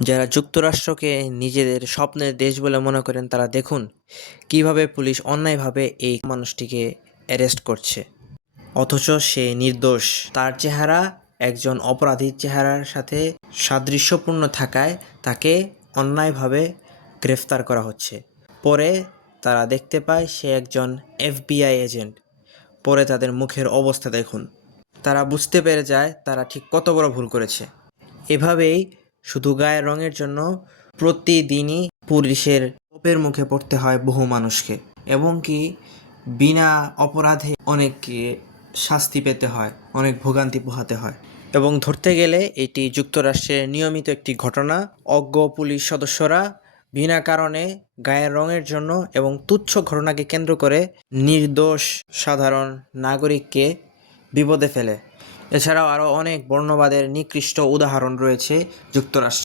যারা যুক্তরাষ্ট্রকে নিজেদের স্বপ্নের দেশ বলে মনে করেন তারা দেখুন কিভাবে পুলিশ অন্যায়ভাবে এই মানুষটিকে অ্যারেস্ট করছে, অথচ সে নির্দোষ। তার চেহারা একজন অপরাধীর চেহারার সাথে সাদৃশ্যপূর্ণ থাকায় তাকে অন্যায়ভাবে গ্রেফতার করা হচ্ছে। পরে তারা দেখতে পায় সে একজন FBI এজেন্ট। পরে তাদের মুখের অবস্থা দেখুন, তারা বুঝতে পেরে যায় তারা ঠিক কত বড় ভুল করেছে। এভাবেই শুধু গায়ের রঙের জন্য প্রতিদিনই পুলিশের তোপের মুখে পড়তে হয় বহু মানুষকে, এবং কি বিনা অপরাধে অনেককে শাস্তি পেতে হয়, অনেক ভোগান্তি পোহাতে হয়। এবং ধরতে গেলে এটি যুক্তরাষ্ট্রের নিয়মিত একটি ঘটনা। অজ্ঞ পুলিশ সদস্যরা বিনা কারণে গায়ের রঙের জন্য এবং তুচ্ছ ঘটনাকে কেন্দ্র করে নির্দোষ সাধারণ নাগরিককে বিপদে ফেলে। এছাড়াও আরও অনেক বর্ণবাদের নিকৃষ্ট উদাহরণ রয়েছে যুক্তরাষ্ট্রে।